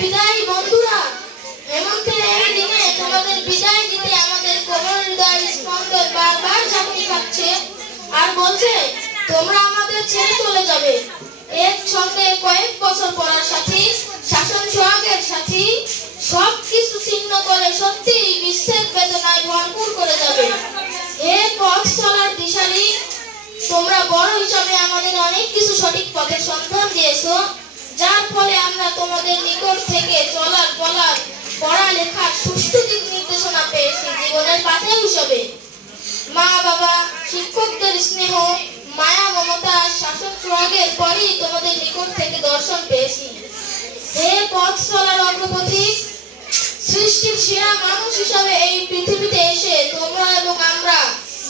বিদায় বন্ধুরা, হেমন্তের এই দিনে তোমাদের বিদায় দিতে আমাদের কোমল হৃদয়ের স্পন্দন বারবার ঝাঁকুনি খাচ্ছে আর বলছে তোমরা আমাদের ছেড়ে চলে যাবে। এক ছন্দে কয়েক বছর পড়ার সাথী, শাসন সোহাগের সাথী, সবকিছু ছিন্ন করে সত্যি বিচ্ছেদ বেদনায় ভরপুর করে যাবে। এ পথ চলার দিশারি, তোমরা বড় হিসাবে আমাদের অনেক কিছু সঠিক পথের সন্ধান দিয়েছো, যার ফলে আমরা তোমাদের নিকট থেকে চলার বলার পড়ালেখার সুষ্ঠু দিক নির্দেশনা পেয়েছি জীবনের পাথেয় হিসাবে। মা বাবা শিক্ষকদের স্নেহ মায়া মমতা শাসন সোহাগের পরই তোমাদের নিকট থেকে দর্শন পেয়েছি। হে পথ চলার অগ্রপথিক, সৃষ্টির সেরা মানুষ হিসাবে এই পৃথিবীতে এসে তোমরা এবং আমরা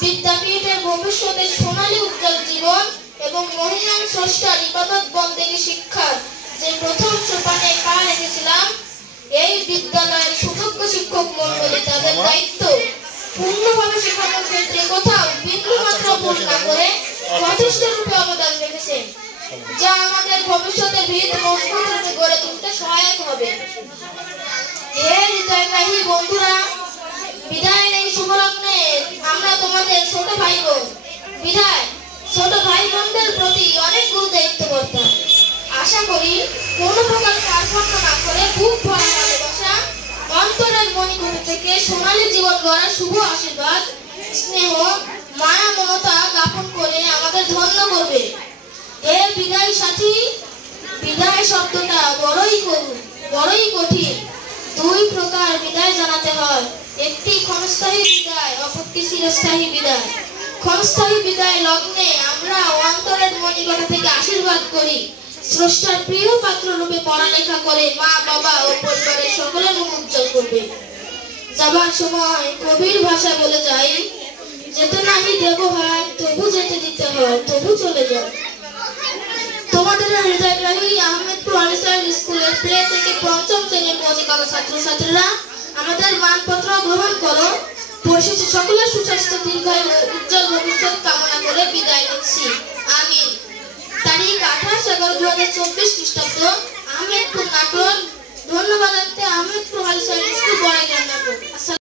বিদ্যাপীঠের ভবিষ্যতের সোনালী উজ্জ্বল জীবন এবং মহিলান স্রষ্টার ইবাদত বন্দেগী শিক্ষার যে প্রথম সোপানে পা রেখেছিলাম, এই বিদ্যালয়ের সুযোগ্য শিক্ষক মন্ডলী তাদের দায়িত্ব পূর্ণভাবে শেখানোর ক্ষেত্রে কোথাও বিন্দুমাত্র ভুল না করে যথেষ্ট রূপে অবদান রেখেছেন, যা আমাদের ভবিষ্যতের ভিত মজবুত রূপে গড়ে তুলতে সহায়ক হবে। হে হৃদয়গ্রাহী বন্ধুরা, বিদায়ের এই শুভলগ্নে আমরা তোমাদের ছোট ভাই বোন, বিদায় ছোট ভাই বোনদের প্রতি অনেকগুলো দায়িত্ব করতাম। আশা করি কোনো প্রকার কার্পণ্য না করে বুক ভরা ভালোবাসা, অন্তরের মণিকূট থেকে সোনালী জীবন গড়ার শুভ আশীর্বাদ, স্নেহ মায়া মমতা জ্ঞাপন করে আমাদের ধন্য করবে। এ বিদায় সাথী, বিদায় শব্দটা বড়ই করুণ, বড়ই কঠিন। দুই প্রকার বিদায় জানাতে হয়, একটি ক্ষণস্থায়ী বিদায়, অপরটি চিরস্থায়ী বিদায়। ক্ষণস্থায়ী বিদায় লগ্নে আমরা অন্তরের মণিকূট থেকে আশীর্বাদ করি স্রষ্টার প্রিয় পাত্র রূপে পড়ালেখা করে মা বাবা ও পরিবারের সকলের মুখ উজ্জ্বল করবে। যাবার সময় কবির ভাষা বলে যাই, যেতে নাহি দেব হাত তবু যেতে দিতে হয়, তবু চলে যাও। তোমাদের হৃদয়গ্রাহী আহমেদপুর আলিসার স্কুলের প্লে থেকে পঞ্চম শ্রেণীর পঞ্জিকার ছাত্রছাত্রীরা আমাদের মানপত্র গ্রহণ করো। পরিশেষে সকলের সুস্বাস্থ্য দীর্ঘায়ু উজ্জ্বল ভবিষ্যৎ কামনা করে বিদায় নিচ্ছি। আমিন। তারিখ 28/11/2024 খ্রিস্টাব্দ, আহমেদপুর নাটোর। ধন্যবাদ। আহমেদপুর আলিসার স্কুল বড়াইগ্রাম নাটোর।